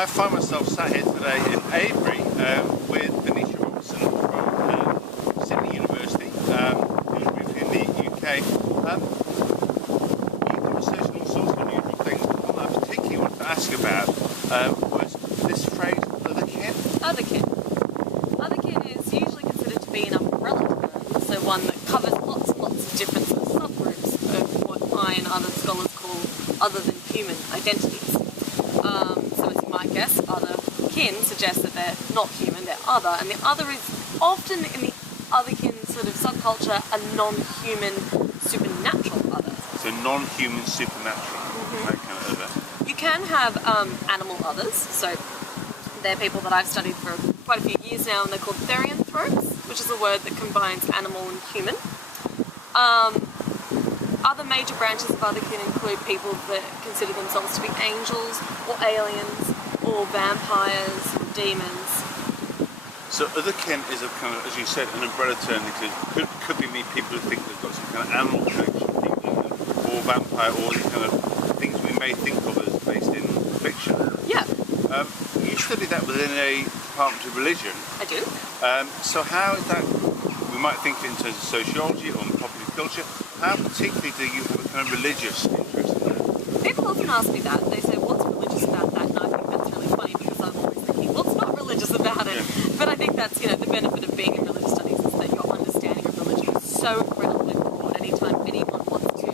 I find myself sat here today in Avebury with Venetia Robertson from Sydney University, who's briefly in the UK. You do research on all sorts of unusual things. What I particularly wanted to ask about was this phrase, otherkin. Otherkin. Otherkin is usually considered to be an umbrella term, so one that covers lots and lots of different sort of subgroups of what I and other scholars call other than human identities. So as you might guess, other kin suggests that they're not human, they're other, and the other is often in the otherkin sort of subculture a non-human supernatural other. So non-human supernatural, that kind of other. You can have animal others, so they're people that I've studied for quite a few years now, and they're called therianthropes, which is a word that combines animal and human. Other major branches of otherkin include people that consider themselves to be angels, or aliens, or vampires, or demons. So otherkin is a kind of, as you said, an umbrella term that could be people who think they've got some kind of animal connection, or vampire, or the kind of things we may think of as based in fiction. Yeah. You study that within a department of religion. I do. So how is that, we might think in terms of sociology or popular culture, how particularly do you have a kind of religious interest in that? People often ask me that. They say, what's religious about that? And I think that's really funny because I'm always thinking, what's not religious about it? Yeah. But I think that's, the benefit of being in religious studies is that your understanding of religion is so incredibly broad. Anytime anyone wants to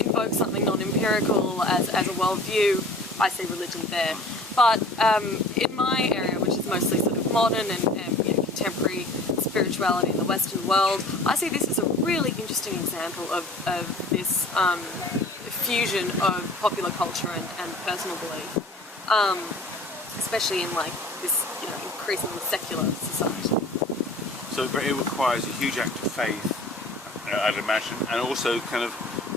invoke something non-empirical as a worldview, I see religion there. But in my area, which is mostly sort of modern and contemporary spirituality in the Western world, I see this as a really interesting example of this fusion of popular culture and personal belief, especially in this increasingly secular society. So it requires a huge act of faith, I'd imagine, and also kind of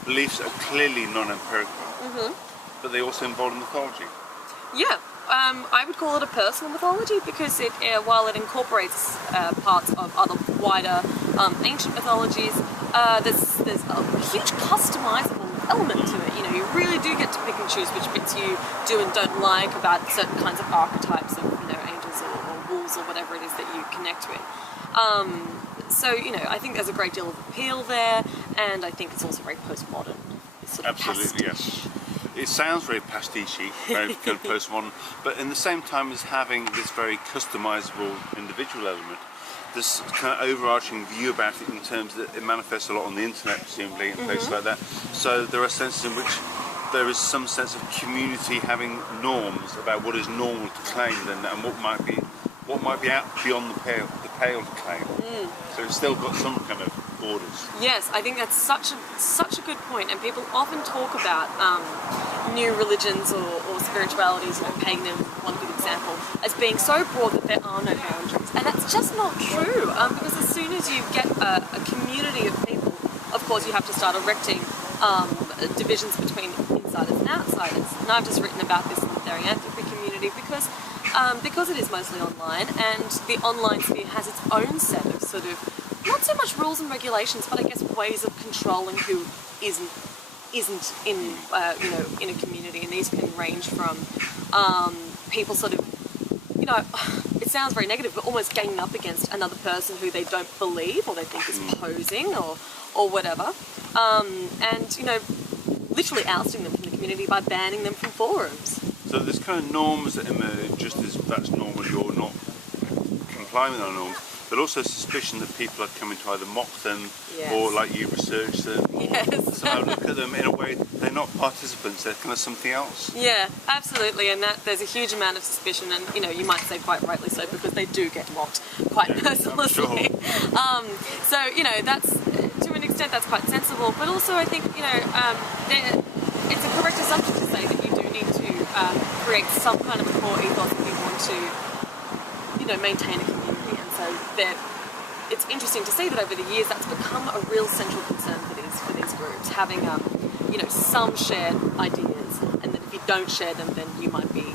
beliefs that are clearly non-empirical, but they also involve mythology. Yeah. I would call it a personal mythology because while it incorporates parts of other wider ancient mythologies, there's a huge customizable element to it. You really do get to pick and choose which bits you do and don't like about certain kinds of archetypes of angels or wolves or whatever it is that you connect with. So I think there's a great deal of appeal there, and I think it's also very postmodern. Sort of absolutely, pastiche. Yes. It sounds very pastiche-y, very kind of postmodern, but in the same time as having this very customisable individual element, this kind of overarching view about it in terms that it manifests a lot on the internet, presumably, and places like that. So there are senses in which there is some sense of community having norms about what is normal to claim and what might be out beyond the pale to claim. So it's still got some kind of borders. Yes, I think that's such a good point, and people often talk about new religions or spiritualities, paganism, one good example, as being so broad that there are no boundaries, and that's just not true. Because as soon as you get a community of people, of course you have to start erecting divisions between insiders and outsiders. And I've just written about this in the therianthropy community because it is mostly online, and the online sphere has its own set of sort of not so much rules and regulations, but I guess ways of controlling who isn't in in a community, and these can range from people sort of it sounds very negative, but almost ganging up against another person who they don't believe or they think is posing or whatever, and literally ousting them from the community by banning them from forums. So there's kind of norms that emerge just as that's normal, you're not complying with our norms, but also suspicion that people are coming to either mock them or like you research them or somehow look at them in a way they're not participants, they're kind of something else. Yeah, absolutely, and that there's a huge amount of suspicion, and you might say quite rightly so, because they do get mocked quite mercilessly. Sure. So that's to an extent that's quite sensible, but also I think it's a correct assumption to say that you do need to create some kind of a core ethos if you want to maintain a community, and so it's interesting to see that over the years that's become a real central concern for these groups, having some shared ideas, and that if you don't share them, then you might be